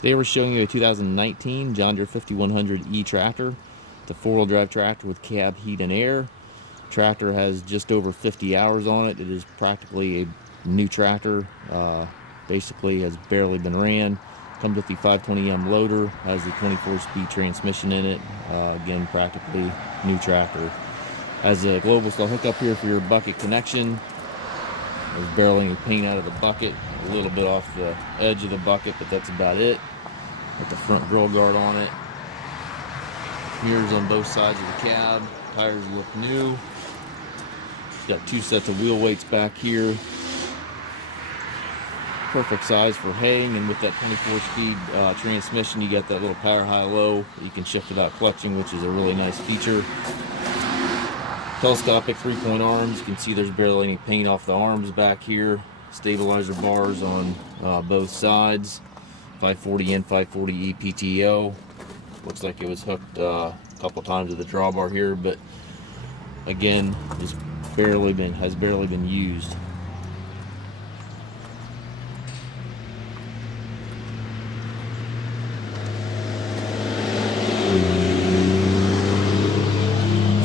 Today we're showing you a 2019 John Deere 5100E tractor. It's a four-wheel drive tractor with cab heat and air. Tractor has just over 50 hours on it. It is practically a new tractor. Basically has barely been ran. Comes with the 520M loader, has the 24-speed transmission in it. Again, practically new tractor. Has a global style hookup here for your bucket connection. There's barely any paint out of the bucket, a little bit off the edge of the bucket, but that's about it. Got the front grill guard on it. Mirrors on both sides of the cab. Tires look new. It's got two sets of wheel weights back here. Perfect size for haying, and with that 24-speed transmission, you got that little power high-low that you can shift without clutching, which is a really nice feature. Telescopic 3-point arms. You can see there's barely any paint off the arms back here. Stabilizer bars on both sides. 540 and 540E PTO. Looks like it was hooked a couple times to the drawbar here, but again, has barely been used.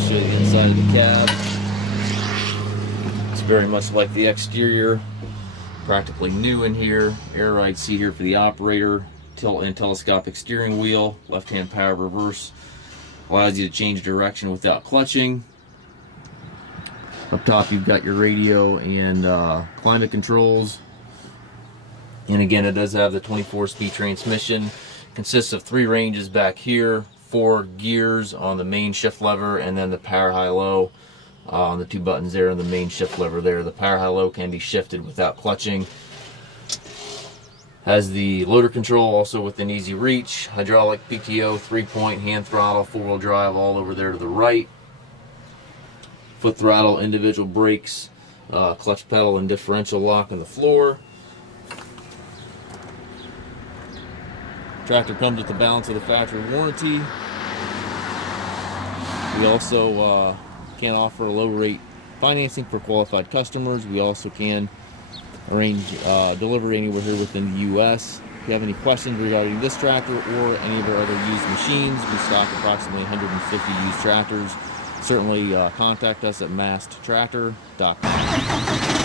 Show you the inside of the cab. It's very much like the exterior. Practically new in here. Air ride seat here for the operator. Tilt and telescopic steering wheel. Left-hand power reverse. Allows you to change direction without clutching. Up top you've got your radio and climate controls. And again, it does have the 24-speed transmission. Consists of 3 ranges back here, 4 gears on the main shift lever, and then the power high-low on the 2 buttons there and the main shift lever there. The power high-low can be shifted without clutching. Has the loader control also within easy reach. Hydraulic PTO 3-point hand throttle, 4-wheel drive all over there to the right. Foot throttle, individual brakes, clutch pedal and differential lock on the floor. Tractor comes with the balance of the factory warranty. We also can offer a low rate financing for qualified customers. We also can arrange delivery anywhere here within the U.S. If you have any questions regarding this tractor or any of our other used machines, we stock approximately 150 used tractors. Certainly contact us at masttractor.com.